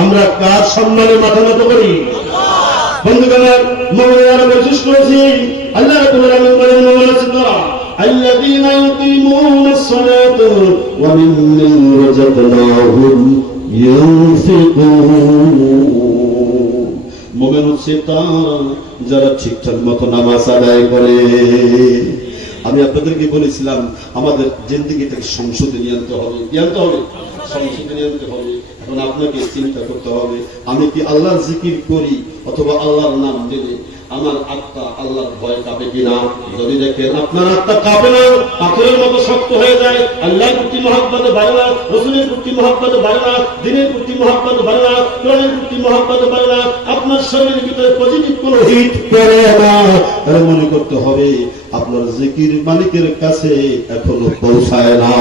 আমরা কার সম্মানে মাথা নত করি? বন্ধুগণ, মুমিনের বৈশিষ্ট্য হচ্ছে আল্লাহ রাব্বুল আলামিন বলেন মুমিনরা আল্লাযীনা ইউকিমুনাস সালাতা ওয়া মিম্মা রাযাকনাহুম ইউনফিকুন। মুমিন হচ্ছে তারা যারা ঠিকঠাক মতো নামাজ আদায় করে। আমি আপনাদেরকে বলেছিলাম আমাদের জিন্দেগিটাকে সংশোধনী আনতে হবে, কি আনতে হবে? সংশোধনী আনতে হবে। এখন আপনাকে চিন্তা করতে হবে, আমি কি আল্লাহর জিকির করি অথবা আল্লাহর নাম দিলে আমার আত্মা আল্লাহর ভয় কাঁপে কিনা? যদি দেখেন আপনার আত্মা কাঁপে না, পাথরের মতো শক্ত হয়ে যায়, আল্লাহর প্রতি মহব্বত বাড়ে না, রাসূলের প্রতি মহব্বত বাড়ে না, দ্বীনের প্রতি মহব্বত বাড়ে না, কোরআনের প্রতি মহব্বত বাড়ে না, আপনার শরীরের ভিতরে পজিটিভ কোনো হিট পড়ে না, তাহলে মনে করতে হবে আপনার জিকির মালিকের কাছে এখনো পৌঁছায় না।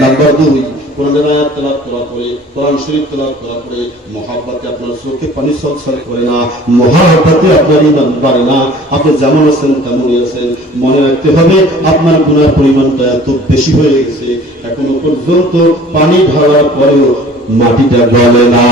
নাম্বার 2, কোরআনের আয়াত তেলাওয়াত করার পরে, কোরআন শরীফ তেলাওয়াত করার পরে মহব্বতে আপনার চোখে পানি ছলছল করে না, মহব্বতে আপনার ঈমান বাড়ে না। আপনি যেমন আছেন তেমনই আছেন। মনে রাখতে হবে আপনার গুনার পরিমাণটা এত বেশি হয়ে গেছে, এখনো পর্যন্ত পানি ঢালার পরেও মাটিটা গলে না।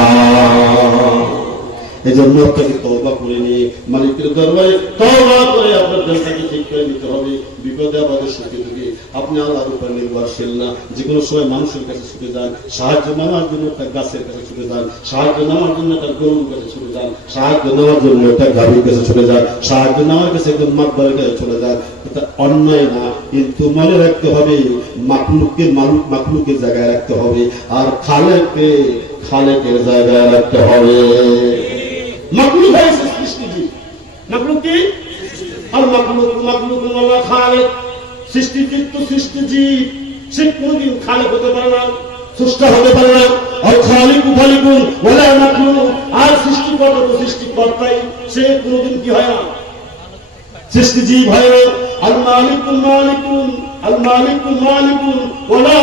এজন্য আপনাকে তওবা করে নিয়ে মালিকের দরবারে তওবা করে আপনার দিলটাকে ঠিক করে নিতে হবে। বিপদে আপদে সুখে দুঃখে আপনি আল্লাহর উপর নির্ভরশীল না। যে কোনো সময় মানুষের কাছে ছুটে যান, সাহায্য নেওয়ার জন্য একটা গাছের কাছে ছুটে যান, সাহায্য নেওয়ার জন্য একটা গরুর কাছে ছুটে যান, সাহায্য নেওয়ার জন্য একটা গাভীর কাছে ছুটে যান, সাহায্য নেওয়ার কাছে একজন মাতবারের কাছে চলে যান। এটা অন্যায় না, কিন্তু মনে রাখতে হবে মাখলুককে মাখলুকের জায়গায় রাখতে হবে, আর খালেককে খালেকের জায়গায় রাখতে হবে। মাখলুক হয়েছে সৃষ্টিজীব, মাখলুক কি? আর মাখলুক আল্লাহ খালেক। সৃষ্টিজীব তো সৃষ্টিজীব, সে কোনদিন খালেক হতে পারে না, স্রষ্টা হতে পারে না। আর খালিকু খালিকুন ওয়ালা মাখলুক, আর সৃষ্টিকর্তা তো সৃষ্টিকর্তাই, সে কোনদিন কি হয় না, সৃষ্টিজীব হয় না। আল মালিকুল মালিকুন আল মালিকুল মালিকুন ওয়ালা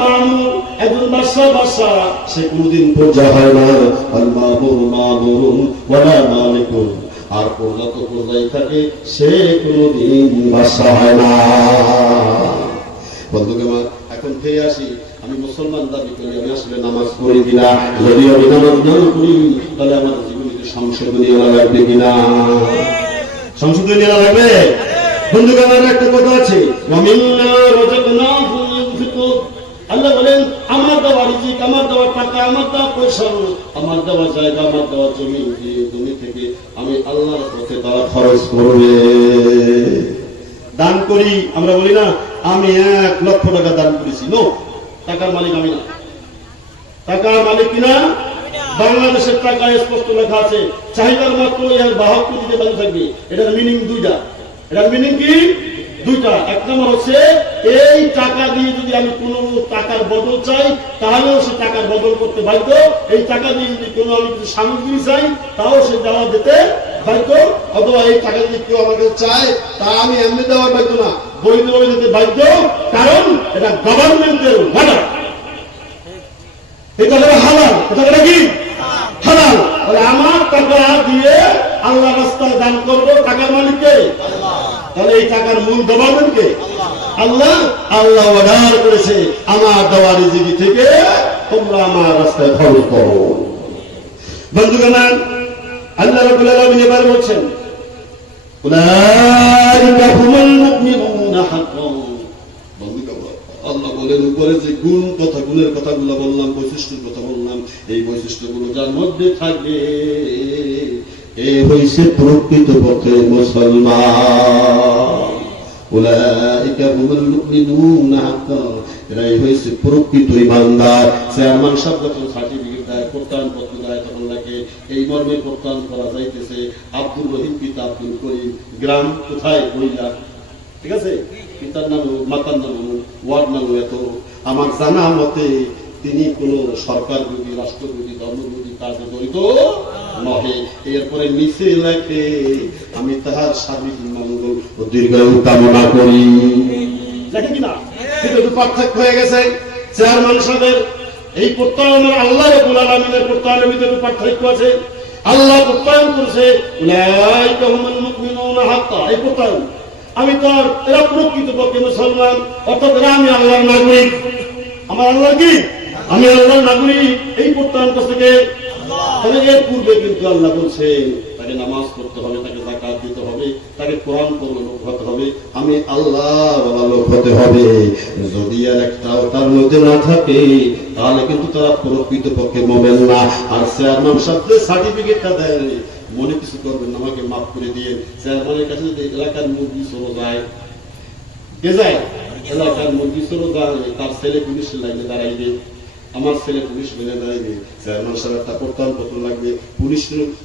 মামুর, একজন বাদশা সে কোনদিন প্রজা হয় না। আল মামুর মামুরুন ওয়ালা মালিকুন, আর প্রজা তো প্রজাই থাকে, সে কোনদিন বাদশা হয় না। বন্ধুকে আমার এখন ফিরে আসি, আমি মুসলমান দাবি করি, আমি আসলে নামাজ পড়ি কিনা? যদি আমি নামাজ না পড়ি তাহলে আমার জীবনীতে সংশোধনী লাগবে কিনা? সংশোধনী লাগবে। বন্ধুকে আমার একটা কথা আছে, আল্লাহ বলেন আমার দেওয়া রিজিক, আমার দেওয়া টাকা, আমার দেওয়া পয়সা, আমার দেওয়া জায়গা, আমার দেওয়া জমি থেকে আমি আল্লাহর পথে তারা খরচ করবে। দান করি, আমরা বলি না আমি 1 লক্ষ টাকা দান করেছি। নো, টাকার মালিক আমি না। টাকার মালিক কিনা? বাংলাদেশের টাকায় স্পষ্ট লেখা আছে চাহিদার মাত্র 72 দিতে দাম থাকবে। এটার মিনিং 2টা। এটার মিনিং কি? 2টা। এক নম্বর হচ্ছে এই টাকা দিয়ে যদি আমি কোনো টাকার বদল চাই তাহলেও সে টাকার বদল করতে বাধ্য। এই টাকা দিয়ে যদি কোনো আমি কিছু সামগ্রী চাই তাও সে দেওয়া দিতে বাধ্য। অথবা এই টাকা যদি কেউ আমাকে চায় তা আমি এমনি দেওয়ার বাধ্য না, বৈধভাবে দিতে বাধ্য, কারণ এটা গভর্নমেন্টের অর্ডার। এটা হলো হালাল। এটা কি? হালাল। তাহলে আমার টাকা দিয়ে আল্লাহ রাস্তায় দান করবো, টাকার মালিককে আল্লাহ। তাহলে এই টাকার মূল গভর্নমেন্টকে আল্লাহ। আল্লাহ অর্ডার করেছে আমার দেওয়া রিজিক থেকে তোমরা আমার রাস্তায় খরচ করো। বন্ধুগণ, আল্লাহ রাব্বুল আলামিন এবার বলছেন উলাইকা হুমুল মুমিনুনা হাক্কান। আল্লাহ বলেন উপরে যে গুণের কথাগুলো বললাম, বৈশিষ্ট্যের কথা বললাম, এই বৈশিষ্ট্যগুলো যার মধ্যে থাকবে এই হইছে প্রকৃতপক্ষে মুসলমান। উলাইকা হুমুল মুমিনুনা হাক্কান, এরাই হইছে প্রকৃত ঈমানদার। চেয়ারম্যান সাহেব যখন সার্টিফিকেট দেয়, প্রত্যয়নপত্র দেয়, তখন লাগে এই মর্মে প্রত্যয়ন করা যাইতেছে আব্দুর রহিম পিতা আব্দুল করিম, গ্রাম কোথায়? বইলা। ঠিক আছে, পিতার নাম, মাতার নাম, ওয়ার্ড নাম এত। আমার জানা মতে তিনি কোন সরকার বিরোধী, রাষ্ট্র বিরোধী, ধর্ম বিরোধী কাজে জড়িত নহে। এরপরে নিচে লেখে আমি তাহার সার্বিক মঙ্গল ও দীর্ঘায়ু কামনা করি। লেখে কিনা? কিন্তু পার্থক্য হয়ে গেছে। চেয়ারম্যান সাহেবের এই প্রত্যয়নের আল্লাহ রাব্বুল আলামিনের প্রত্যয়নের ভিতরে পার্থক্য আছে। আল্লাহ প্রত্যয়ন করেছে উলাইকা হুমুল মুমিনুনা হাক্কান, এই প্রত্যয়ন। আমি তো এরা প্রকৃতপক্ষে মুসলমান, অর্থাৎ আমি আল্লাহর নাগরিক। আমার আল্লাহ কি? আমি আল্লাহর নাগরিক, এই প্রত্যয়ন করছে কে? তবে এর পূর্বে কিন্তু আল্লাহ বলছেন তাকে নামাজ পড়তে হবে, তাকে যাকাত দিতে হবে, তাকে কোরআন পড়ার লোক হতে হবে, আমি আল্লাহ বলা লোক হতে হবে। যদি আর একটাও তার মধ্যে না থাকে তাহলে কিন্তু তারা প্রকৃতপক্ষে মোমেন না। আর চেয়ারম্যান সাহেব সার্টিফিকেটটা দেয়নি, মনে কিছু করবেন না, আমাকে মাফ করে দিয়ে। চেয়ারম্যানের কাছে যদি এলাকার মুরগি চলো যায়, কে যায়? এলাকার মুরগি চলো যায়, তার ছেলে পুলিশের লাইনে দাঁড়াইবে, আমার ছেলে পুলিশ মেনে দাঁড়াইবে, চেয়ারম্যান সাহেব একটা প্রত্যয়নপত্র লাগবে,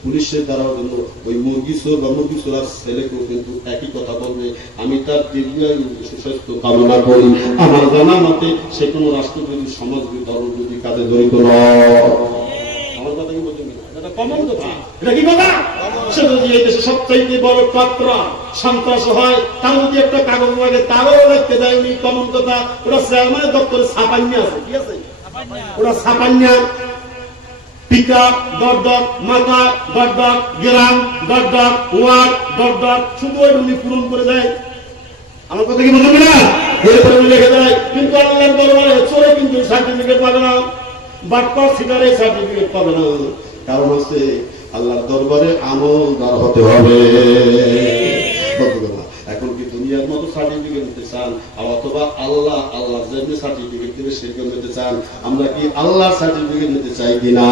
পুলিশের দ্বারাও জন্য ওই মুরগি চোর বা মুরগি চোরার ছেলেকেও কিন্তু একই কথা বলবে, আমি তার দীর্ঘায়ু সুস্বাস্থ্য কামনা করি। আমার জানা মতে সে কোনো রাষ্ট্রবিরোধী, সমাজবিরোধী, ধর্মবিরোধী কাজে জড়িত নয়। আমার কথা কি বলছেন? এটা কমন কথা, এটা কি কথা? সে যদি এই দেশে সবচাইতে বড় পাত্রা সন্ত্রাস হয়, তার যদি একটা কাগজ লাগে তারও লিখতে দেয়নি, কমন কথা। ওরা চেয়ারম্যানের দপ্তরে ছাপাইনি আছে, কি আছে? ওরা ছাপাইনা পিকআপ দরদর, মাথা দরদর, গ্রাম দরদর, ওয়ার্ড দরদর, শুধু ওই উনি পূরণ করে দেয়। আমার কথা কি বুঝবেন না? এরপরে লিখে দেয়। কিন্তু আল্লাহর দরবারে চোরে কিন্তু সার্টিফিকেট পাবে না, বাটপার সিটারে সার্টিফিকেট পাবে না। কারণ হচ্ছে আল্লাহর দরবারে আমলদার হতে হবে। এখন কি দুনিয়ার মতো সার্টিফিকেট নিতে চান, অথবা আল্লাহ যেমনি সার্টিফিকেট দিবে সেরকম নিতে চান? আমরা কি আল্লাহর সার্টিফিকেট নিতে চাই কিনা?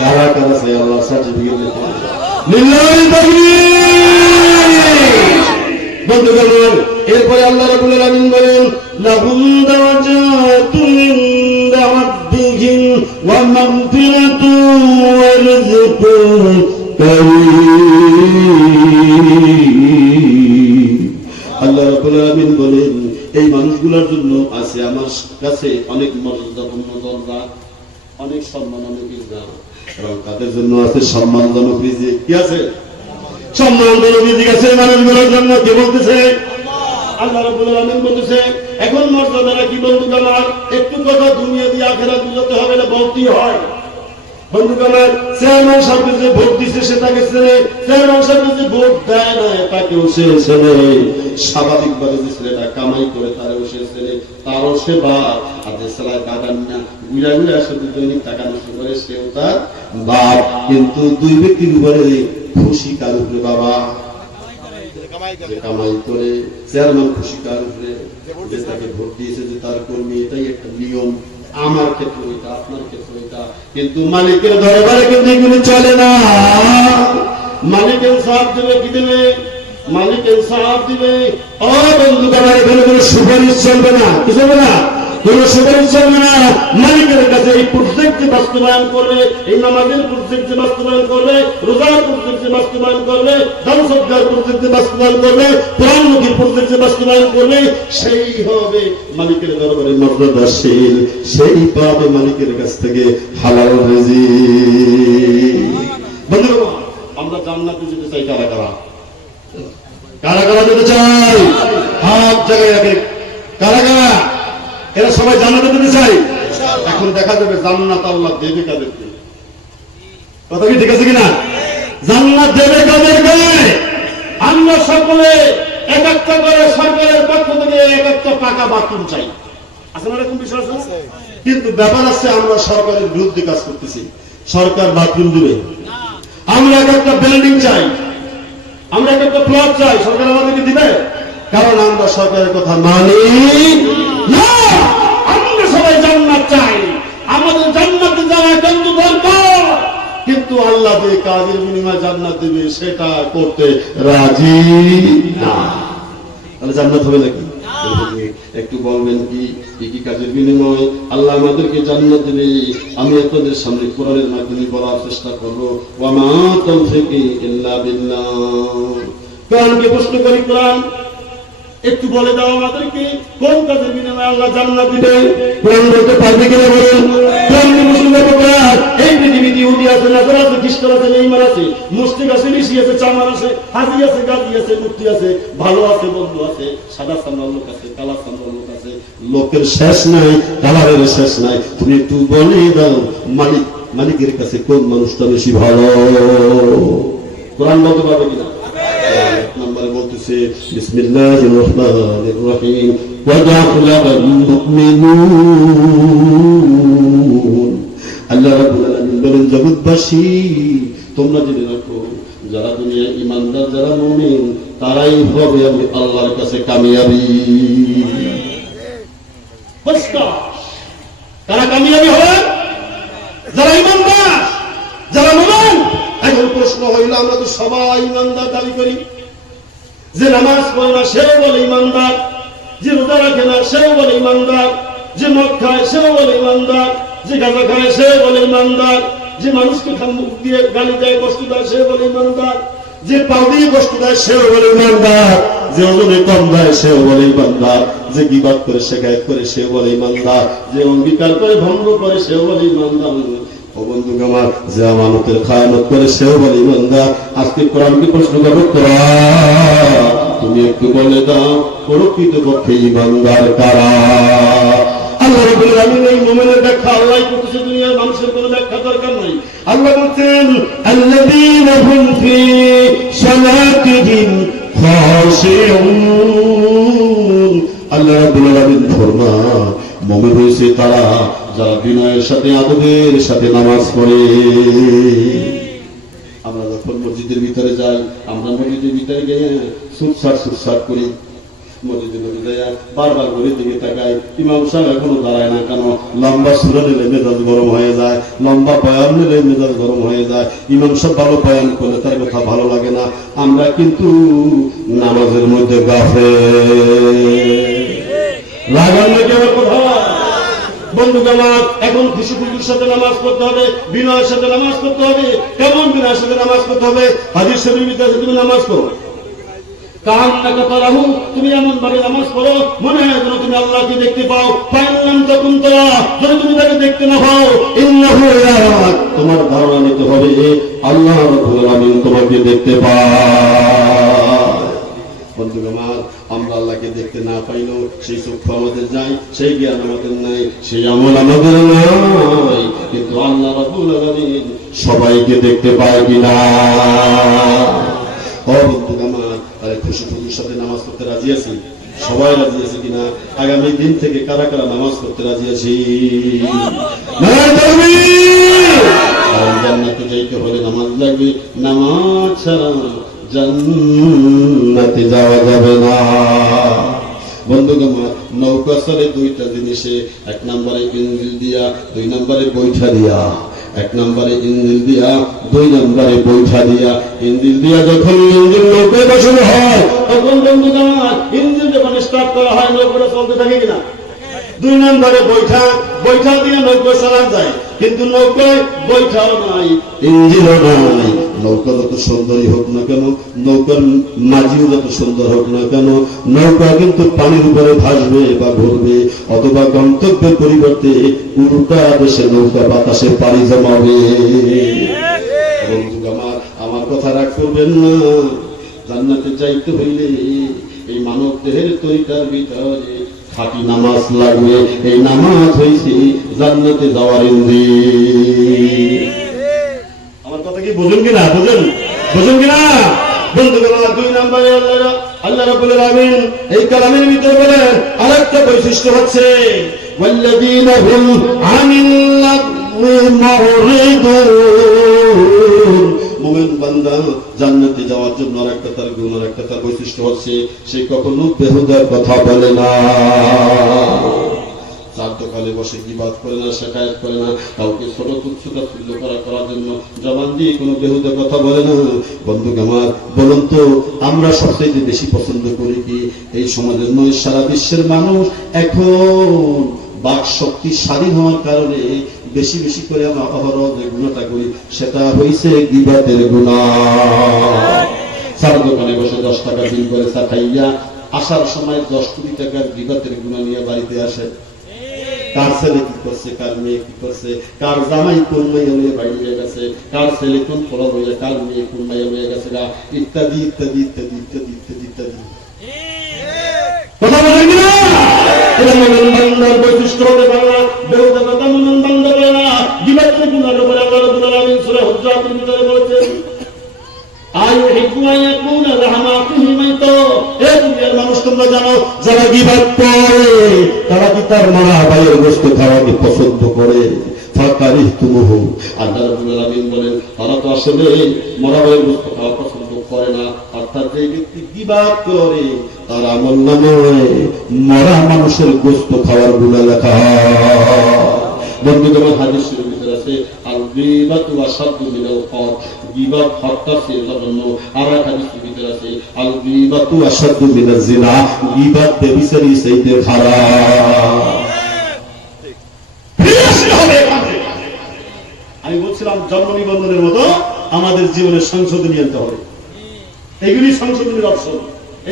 কারা কারা চাই আল্লাহর সার্টিফিকেট নিতে? বন্ধুগণ, এরপরে আল্লাহ রাব্বুল আলামিন বলেন লাহুম দাওয়াতুন ইনদা রাব্বিহিম ওয়া মাগফিরাতুন ওয়া রিজকুন কারীম। আল্লাহ রাব্বুল আলামিন বলেন এই মানুষগুলোর জন্য আছে আমার কাছে অনেক মর্যাদাপূর্ণ দরজা, অনেক সম্মান, অনেক ইজ্জত, এবং তাদের জন্য আছে সম্মানজনক রিজিক। কি আছে? সম্মানজনক রিজিক আছে মানুষগুলোর জন্য। কে বলতেছে? আল্লাহ রাব্বুল আলামিন বলতেছে। এখন মর্যাদাটা কি বন্ধুগণ? একটু কথা দুনিয়া দিয়ে আখিরাত বুঝাতে হবে না, বলতেই হয়। বন্ধুগণ, চেয়ারম্যান সাহেব যে ভোট দিচ্ছে সে তাকে চেনে, চেয়ারম্যান সাহেব যে ভোট দেয় না তাকেও সে চেনে, স্বাভাবিকভাবে যে ছেলেটা কামাই করে তারও সে চেনে, তারও সে বাপ। আর যে ছেলে বাগান না ঘুরা ঘুরে শুধু দৈনিক টাকা নষ্ট করে সেও তার বাপ। কিন্তু দুই ব্যক্তির উপরে খুশি কার উপরে? বাবা যে কামাই করে। চেয়ারম্যান খুশি কার উপরে? যে তাকে ভোট দিয়েছে, যে তার কর্মী। এটাই একটা নিয়ম। আমার ক্ষেত্রে এটা, আপনার ক্ষেত্রে এটা। কিন্তু মালিকের দরবারে কিন্তু এগুলি চলে না। মালিক ইনসাফ দেবে কি দেবে? মালিক ইনসাফ দিবে। ও বন্ধুগণ, এখানে কোনো সুপারিশ চলবে না। কি চলবে না? কোন সুপারিশ চলবে না। মালিকের কাছে এই প্রজেক্ট বাস্তবায়ন করবে, এই নামাজের প্রজেক্ট বাস্তবায়ন করবে, রোজার প্রজেক্ট বাস্তবায়ন করবে, দান সদকার প্রজেক্ট বাস্তবায়ন করবে, কোরআনমুখী প্রজেক্ট বাস্তবায়ন করবে, সেই হবে মালিকের দরবারে মর্যাদাশীল, সেই পাবে মালিকের কাছ থেকে হালাল রিজিক। বন্ধুগণ, আমরা জান্নাতে যেতে চাই। কারা কারা? কারা কারা যেতে চাই? হাত জায়গায় রাখে। কারা কারা? এরা সবাই জান্নাতে যেতে চাই। এখন দেখা যাবে জান্নাত আল্লাহ দেবে কাদেরকে। কথা কি ঠিক আছে কিনা? জান্নাত দেবে কাদেরকে? আমরা সকলে এক একটা করে সরকারের পক্ষ থেকে এক একটা পাকা বাথরুম চাই। আছে না এরকম বিষয়? আছে। কিন্তু ব্যাপার আছে, আমরা সরকারের বিরুদ্ধে কাজ করতেছি। সরকার বাথরুম দিবে, আমরা এক একটা বিল্ডিং চাই, আমরা এক একটা প্লট চাই, সরকার আমাদেরকে দিবে? কারণ আমরা সরকারের কথা মানি না। আমরা সবাই জান্নাত চাই, আমাদের জান্নাতে যাওয়া কিন্তু দরকার, কিন্তু আল্লাহ যে কাজের বিনিময়ে জান্নাত দেবে সেটা করতে রাজি না। তাহলে জান্নাত হবে নাকি? একটু বলবেন কি কি কাজের বিনিময়ে আল্লাহ আমাদেরকে জান্নাত দেবে? আমি আপনাদের সামনে কোরআনের মাধ্যমে বলার চেষ্টা করবো। ওয়া মা তাওফীকি ইল্লা বিল্লাহ। কোরআনকে প্রশ্ন করি, কোরআন একটু বলে দাও আমাদেরকে কোন কাজের বিনিময়ে আল্লাহ জান্নাত দিবে? কোরআন বলতে পারবে কিনা বলেন? কোরআনকে মুসলমান কোরআন এই পৃথিবীতে ইহুদি আছে, নাসারা আছে, খ্রিস্টান আছে, বেঈমান আছে, মুশরিক আছে, ঋষি আছে, চামার আছে, হাজি আছে, গাজী আছে, মুফতি আছে, ভালো আছে, বন্ধু আছে, সাদা চামড়ার লোক আছে, কালা চামড়ার লোক আছে, লোকের শেষ নাই, কালারের শেষ নাই। তুমি একটু বলে দাও মালিকের কাছে কোন মানুষটা বেশি ভালো? কোরআন বলতে পারবে কিনা? নম্বরে বলতেছে বিসমিল্লাহির রাহমানির রাহিম ওয়া যা'আলাল মুমিনুন বিশ্বাসী, তোমরা জেনে রাখো যারা দুনিয়া ইমানদার, যারা মুমিন, তারাই হবে আল্লাহর কাছে কামিয়াবি। তারা কামিয়াবি হবে যারা ইমানদার, যারা মুমিন। এখন প্রশ্ন হইল, আমরা তো সবাই ইমানদার দাবি করি। যে নামাজ পড়ে না সেও বলে ইমানদার, যে রোজা রাখে না সেও বলে ইমানদার, যে মদ খায় সেও বলে ইমানদার, যে গাঁজা খায় সেও বলে ইমানদার, যে মানুষকে মুখ দিয়ে গালি দেয়, কষ্ট দেয়, সেও বলে ইমানদার, যে পাও দিয়ে কষ্ট দেয় সেও বলে ইমানদার, যে ওজনে কম দেয় সেও বলে ইমানদার, যে গীবাত করে শেখায়ত করে সেও বলে ইমানদার, যে অঙ্গীকার করে ভঙ্গ করে সেও বলে ইমানদার। ও বন্ধু আমার, যে আমানতের খায়ানত করে সেও বলে ইমানদার। আজকে কোরআনকে প্রশ্ন করবো, কোরআন তুমি একটু বলে দাও প্রকৃতপক্ষে ইমানদার কারা? আল্লাহ রাব্বুল আলামিন এই মুমিনের ব্যাখ্যা আল্লাহ করতেছে, দুনিয়ার মানুষের কোনো ব্যাখ্যা দরকার নাই। আল্লাহ বলছেন, আল্লাযীনা হুম ফি সালাতিহিম খাশিউন। আল্লাহ রাব্বুল আলামিন ফরমান, মুমিন হইছে তারা যারা বিনয়ের সাথে আদবের সাথে নামাজ পড়ে। আমরা যখন মসজিদের ভিতরে যাই, আমরা মসজিদের ভিতরে গিয়ে সুটসাট করি, মসজিদের ভিতরে বারবার ঘড়ির দিকে তাকাই, ইমাম সাহেব এখনো দাঁড়ায় না কেন? লম্বা সূরা নিলে মেজাজ গরম হয়ে যায়, লম্বা বয়ান নিলে মেজাজ গরম হয়ে যায়। ইমাম সাহেব ভালো বয়ান করলে তার কথা ভালো লাগে না। আমরা কিন্তু নামাজের মধ্যে গাফেল। লাগান নাকি আমার কথা? বন্ধু আমার, এখন খুশি খুশির সাথে নামাজ পড়তে হবে, বিনয়ের সাথে নামাজ পড়তে হবে। কেমন বিনয়ের সাথে নামাজ পড়তে হবে? হাদিস শরীফের ভিতরে তুমি নামাজ পড়ো, তুমি এমন ভাবে নামাজ পড়ো মনে হয় যেন তুমি আল্লাহকে দেখতে পাও। পাইলাম তখন তোরা, যদি তুমি তাকে দেখতে না পাও, তোমার ধারণা নিতে হবে আল্লাহ রাব্বুল আলামিন তোমাকে দেখতে পায়। বন্ধু আমার, আমরা আল্লাহকে দেখতে না পাইলেও সেই চক্ষু আমাদের নাই, সেই জ্ঞান আমাদের নাই, সেই আমল আমাদের নাই, কিন্তু আল্লাহ রাব্বুল আলামিন সবাইকে দেখতে পায় কিনা? ও বন্ধু আমার, তাহলে খুশি খুশির সাথে নামাজ পড়তে রাজি আছি? সবাই রাজি আছে কিনা? আগামী দিন থেকে কারা কারা নামাজ পড়তে রাজি আছি? জান্নাতে যাইতে হলে নামাজ লাগবে, নামাজ ছাড়া জান্নাতে যাওয়া যাবে না। বন্ধু আমার, নৌকা চলে দুইটা জিনিসে, এক নম্বরে ইঞ্জিল দিয়া, দুই নম্বরে বৈঠা দিয়া। এক নম্বরে ইঞ্জিল দিয়া, দুই নম্বরে বৈঠা দিয়া। ইঞ্জিল দিয়া যখন ইঞ্জিল নৌকায় বসানো হয়, তখন বন্ধু আমার ইঞ্জিল যখন স্টার্ট করা হয়, নৌকাটা চলতে থাকে কিনা? দুই নম্বরে বৈঠা দিয়ে নৌকা চালান যায়, কিন্তু নৌকায় বৈঠাও নাই, ইঞ্জিনও নাই। নৌকা যত সুন্দরই হোক না কেন, নৌকার মাঝিও যত সুন্দর হোক না কেন, নৌকা কিন্তু পানির উপরে ভাসবে বা ঘুরবে, অথবা গন্তব্যের পরিবর্তে উল্টা দেশে নৌকা বাতাসে পানি জমাবে। বন্ধু আমার কথা রাগ করবেন না। জান্নাতে যাইতে হইলে এই মানব দেহের তরিকার ভিতরে খাঁটি নামাজ লাগবে। এই নামাজ হইছে জান্নাতে যাওয়ার ইঞ্জিন। আমার কথা কি বুঝুন কিনা? বুঝুন কিনা? বন্ধু দুই নম্বরে আল্লাহ রাব্বুল আলামিন এই কালামের ভিতরে বলেন আরেকটা বৈশিষ্ট্য হচ্ছে, ওয়াল্লাযীনা হুম আনিল লাগwi মুরিদুন। মুমিন বান্দা জান্নাতে যাওয়ার জন্য আরেকটা তার গুণ, আরেকটা তার বৈশিষ্ট্য হচ্ছে, সে কখনো বেহুদার কথা বলে না। চার দোকানে বসে গীবাত করে না, শেখায়ত করে না, কাউকে ছোট তুচ্ছতা তুল্য করার জন্য জবান দিয়ে কোনো বেহুদা কথা বলে না। বন্ধু আমার, বলুন তো আমরা সবচেয়ে বেশি পছন্দ করি কি? এই সমাজের নয়, সারা বিশ্বের মানুষ এখন বাক শক্তি স্বাধীন হওয়ার কারণে বেশি বেশি করে আমরা অহরহ যে গুণাটা করি, সেটা হইছে গীবাতের গুনাহ। চার দোকানে বসে 10 টাকা বিল করে চা খাইয়া আসার সময় 10 কোটি টাকার গীবাতের গুনাহ নিয়ে বাড়িতে আসে। কার ছেলে কি করছে, কার মেয়ে কি করছে, কার জামাই কোন মেয়ে হয়ে বাড়ি হয়ে গেছে, কার ছেলে কোন ফল হয়ে, কার মেয়ে কোন মেয়ে হয়ে গেছে, ইত্যাদি ইত্যাদি ইত্যাদি ইত্যাদি ইত্যাদি ইত্যাদি। কথা বলেন না? এটা মুমিন বান্দার বৈশিষ্ট্য হতে পারে না। বেহুদা কথা মুমিন বান্দা বলে না। গীবাতের গুনাহের উপরে আল্লাহ রাব্বুল আলামিন সূরা হুজরাতের ভিতরে বলেছেন, আইয়ুহিব্বু আন ইয়াকুনা লাহমা আখিহি মাইতা। এই দুনিয়ার মানুষ তোমরা জানো, যারা গীবাত করে তারা কি তার মারা ভাইয়ের গোশত খাওয়াকে পছন্দ করে? ফাকারিহতুমুহু। আল্লাহ রাব্বুল আলামিন বলেন তারা তো আসলে মরা ভাইয়ের গোশত খাওয়া পছন্দ করে না, অর্থাৎ যে ব্যক্তি গীবাত করে তার আমলনামায় মরা মানুষের গোশত খাওয়ার গুনাহ লেখা হয়। বন্ধুগণ, হাদিস শরীফের ভিতরে আছে আল গীবাতু আশাদ্দু মিনাল কত, গীবাত হত্যা চেয়ে জঘন্য। আর এক হাদিসের ভিতরে আছে আল গীবাতু আশাদ্দু মিনাজ জিনা, গীবাত ব্যভিচারী চাইতে খারাপ। আমি বলছিলাম জন্ম নিবন্ধনের মতো আমাদের জীবনের সংশোধনী আনতে হবে। এগুলি সংশোধনের অপশন।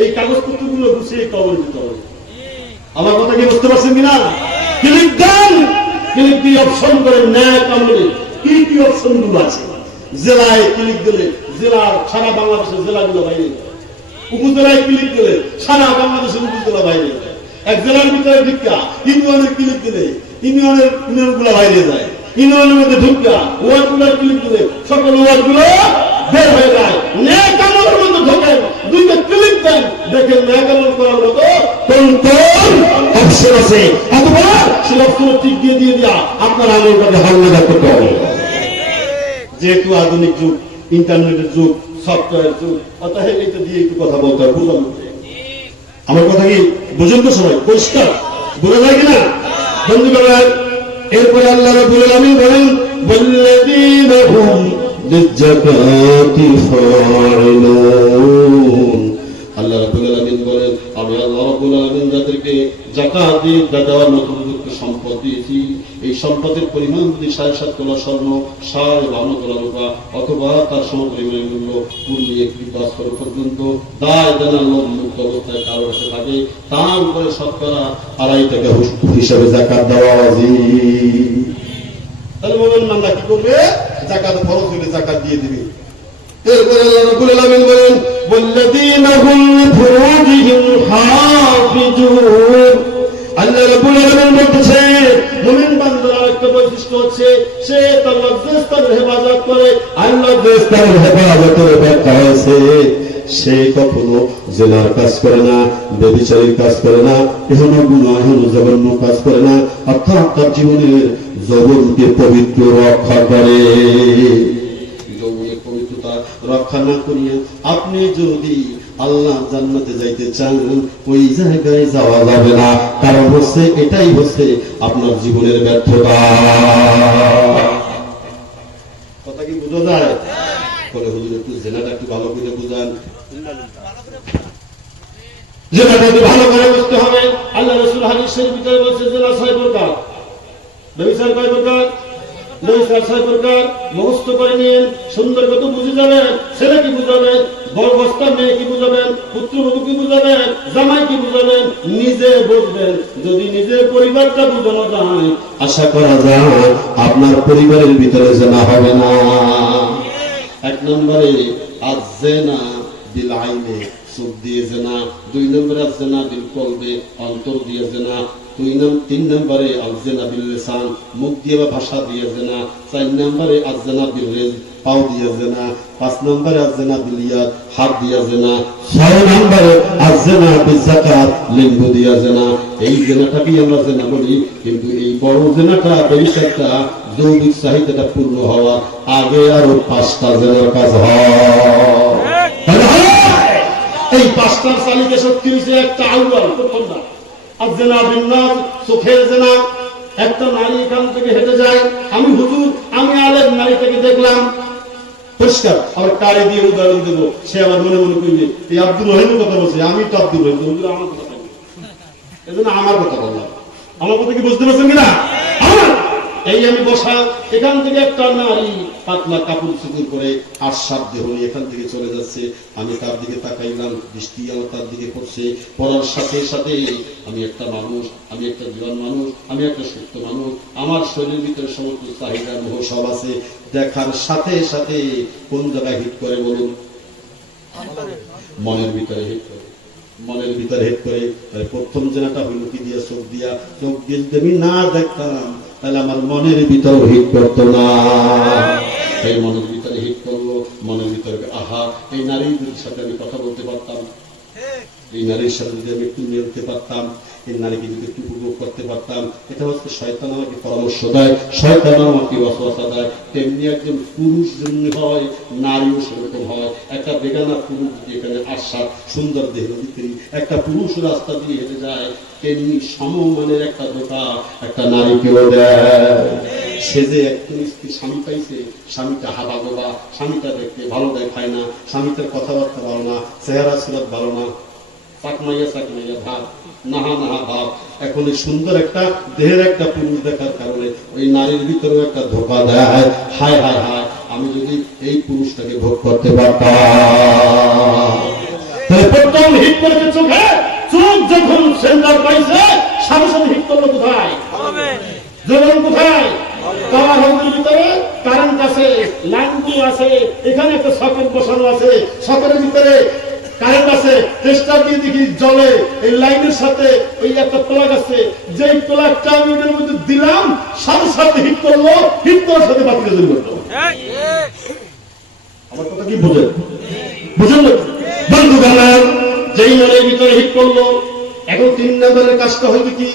এই কাগজপত্রগুলো গুছিয়ে কবর দিতে হবে। আমার কথা কি বুঝতে পারছেন কিনা? ক্লিক দেন, ক্লিক দিয়ে অপশন করে ন্যায় কামড়ে কি কি অপশন গুলো আছে। জেলায় ক্লিক দিলে জেলার সারা বাংলাদেশের জেলাগুলো বাইরে, উপজেলায় ক্লিক দিলে সারা বাংলাদেশের উপজেলা বাইরে, এক জেলার ভিতরে ঢুকা ইউনিয়নের ক্লিক দিলে ইউনিয়ন গুলো বাইরে যায়, ইউনিয়নের মধ্যে ঢুকা ওয়ার্ড গুলো ক্লিক দিলে সকল ওয়ার্ড গুলো বের হয়ে যায়। ন্যায় কামড়ের মধ্যে ঢোকেন, দুইটা ক্লিক দেন, দেখেন ন্যায় কামড় করার মতো কোন কোন অপশন আছে, অথবা সেই অপশন টিক দিয়ে দিয়া আপনার আমলটাকে হালনাগা করতে হবে। যেহেতু আধুনিক যুগ, ইন্টারনেটের যুগ, সফটওয়্যার যুগ, অতএব এটা দিয়ে একটু কথা বলতে হবে, বুঝানো। আমার কথা কি বুঝেন তো সবাই? পরিষ্কার বোঝা যায় কিনা বন্ধুগণ? এরপরে আল্লাহ রাব্বুল আলামিন বলেন ওয়াল্লাযীনা হুম লিয-যাকাতি ফাইলুন। আল্লাহ রাব্বুল আলামিন বলেন আমি আল্লাহ রাব্বুল আলামিন যাদেরকে যাকাত দেওয়ার মতো উপযুক্ত সম্পদ দিয়েছি, এই সম্পদের পরিমাণ যদি 7.5 তোলা স্বর্ণ, 52 তোলা রূপা অথবা তার সমপরিমাণ মূল্য পূর্ণি 1 বছর পর্যন্ত দায় দেনা মুক্ত অবস্থায় কারো কাছে থাকে, তার উপরে শতকরা 2.5 টাকা হিসাবে যাকাত দেওয়া ওয়াজিব। তাহলে মোমেন বান্দা কি করবে? যাকাত ফরজ হলে যাকাত দিয়ে দিবে। এরপরে আল্লাহ রাব্বুল আলামিন বলেন ওয়াল্লাযীনা হুম লিফুরুজিহিম হাফিজুন। আল্লাহ রাব্বুল আলামিন বলতেছে মুমিন বান্দার একটা বৈশিষ্ট্য হচ্ছে সে তার লজ্জাস্থানের হেফাজত করে। আল্লাহ লজ্জাস্থানের হেফাজতের ব্যাখ্যা হয়েছে সে কখনো জিনার কাজ করে না, ব্যভিচারীর কাজ করে না, এখনো গুনাহ এখনো জঘন্য কাজ করে না, অর্থাৎ তার জীবনের জগৎকে পবিত্র রক্ষা করে। পবিত্রতা রক্ষা না করিয়া আপনি যদি আল্লাহ জান্নাতে যাইতে চান, ওই জায়গায় যাওয়া যাবে না। কারণ হচ্ছে এটাই হচ্ছে আপনার জীবনের ব্যর্থতা। কথা কি বোঝা যায়? বলে হুজুর একটু জেনাটা একটু ভালো করে বুঝান। জেনাটা একটু ভালো করে বুঝতে হবে। আল্লাহ রাসূল হাদিসের ভিতরে বলছে জেনা 6 প্রকার, ব্যভিচার কয় প্রকার? ব্যভিচার 6 প্রকার। মুখস্থ করে নিন, সুন্দর কত বুঝে যাবেন। ছেলে কি বুঝাবেন, বড় বস্তা মেয়ে কি বুঝাবেন, পুত্রবধূ কি বুঝাবেন, জামাই কি বুঝাবেন, নিজে বুঝবেন। যদি নিজের পরিবারটা বুঝানো যায়, আশা করা যায় আপনার পরিবারের ভিতরে জেনা হবে না। 1 নম্বরে আয-যিনা বিল আইনে, চোখ দিয়ে জেনা। 2 নম্বরে আয-যিনা বিল কলবে, অন্তর দিয়ে জেনা। 3 নম্বরে আয-যিনা বিল লিসান, মুখ দিয়ে বা ভাষা দিয়ে জেনা। 4 নম্বরে আয-যিনা বিল রিজক, পাও দিয়ে জেনা। 5 নম্বরে আয-যিনা বিল ইয়াদ, হাত দিয়ে জেনা। 6 নম্বরে আয-যিনা বিল যাকাত, লিঙ্গ দিয়ে জেনা। এই জেনাটাকেই আমরা জেনা বলি। কিন্তু এই বড় জেনাটা, ব্যভিচারটা, যৌবিক চাহিদাটা পূর্ণ হওয়ার আগে আরো 5টা জেনার কাজ হয়। এই 5টার তালিকা শক্তি হয়েছে একটা আউয়াল, প্রথমটা আয-যিনা বিন নাজ, চোখের জেনা। একটা নারী এখান থেকে হেঁটে যায়, আমি হুজুর, আমি আলেম, নারীটাকে দেখলাম পরিষ্কার, আবার কারে দিয়ে উদাহরণ দেবো, সে আবার মনে মনে কইবে এই আব্দুল রহিমের কথা বলছে, আমি তো আব্দুল রহিম, হুজুর আমার কথা বলবে, এজন্য আমার কথা বললাম। আমার কথা কি বুঝতে পারছেন কিনা? এই আমি বসা, এখান থেকে একটা নারী পাতলা কাপড় চুপুর করে আশ্বাদ দেহ নিয়ে এখান থেকে চলে যাচ্ছে। আমি তার দিকে তাকাইলাম, দৃষ্টি আমার তার দিকে পড়ছে। পড়ার সাথে সাথে আমি একটা মানুষ, আমি একটা জোয়ান মানুষ, আমি একটা সুস্থ মানুষ, আমার শরীরের ভিতরে সমস্ত চাহিদা মোহ সব আছে। দেখার সাথে সাথে কোন জায়গায় হিট করে বলুন? মনের ভিতরে হিট করে, মনের ভিতরে হিট করে। প্রথম জেনাটা হইল কি দিয়া? চোখ দিয়া। চোখ দিয়ে যদি আমি না দেখতাম তাহলে আমার মনের ভিতরে হিট করতো না। এই মনের ভিতরে হিট করলো, মনের ভিতরে আহা, এই নারীদের সাথে আমি কথা বলতে পারতাম, এই নারীর সাথে যদি আমি একটু মিলতে পারতাম, এই নারীকে যদি একটু উপভোগ করতে পারতাম, এটা হচ্ছে শয়তান আমাকে পরামর্শ দেয়, শয়তান আমাকে ওয়াসওয়াসা দেয়। তেমনি একজন পুরুষ যেমনি হয়, নারীও সেরকম হয়। একটা বেগানা পুরুষ যদি এখানে আশ্বাদ সুন্দর দেহ ভিতরে একটা পুরুষ রাস্তা দিয়ে হেঁটে যায়, তেমনি সমমানের একটা ধোঁকা একটা নারীকেও দেয়। সে যে একজন স্ত্রী স্বামী পাইছে, স্বামীটা হাবা গোবা, স্বামীটা দেখতে ভালো দেখায় না, স্বামীটার কথাবার্তা ভালো না, চেহারা সুরত ভালো না, চাকমাইয়া চাকমাইয়া ভাব, নাহা নাহা ভাব। এখন এই সুন্দর একটা দেহের একটা পুরুষ দেখার কারণে ওই নারীর ভিতরেও একটা ধোকা দেয়। হায় হায় হায়, আমি যদি এই পুরুষটাকে ভোগ করতে পারতাম। তাহলে প্রথম হিট করেছে চোখে, চোখ যখন সেন্টার পাইছে সাথে সাথে হিট করলো কোথায়? যখন কোথায়? কামার হোটের ভিতরে কারেন্ট আছে, লাইনগুলো আছে, এখানে একটা সকেট বসানো আছে, সকেটের ভিতরে কারেন্ট আছে, টেস্টার দিয়ে দেখি জ্বলে, এই লাইনের সাথে ওই একটা প্লাগ আছে, যেই প্লাগটা আমি এর মধ্যে দিলাম সাথে সাথে হিট করলো, হিট করার সাথে বাতিল জ্বলে করলো। আমার কথা কি বুঝেন? বুঝেন বন্ধু গালার যেই নারীর ভিতরে হিট করলো, এখন 3 নম্বরের কাজটা হইবে কি?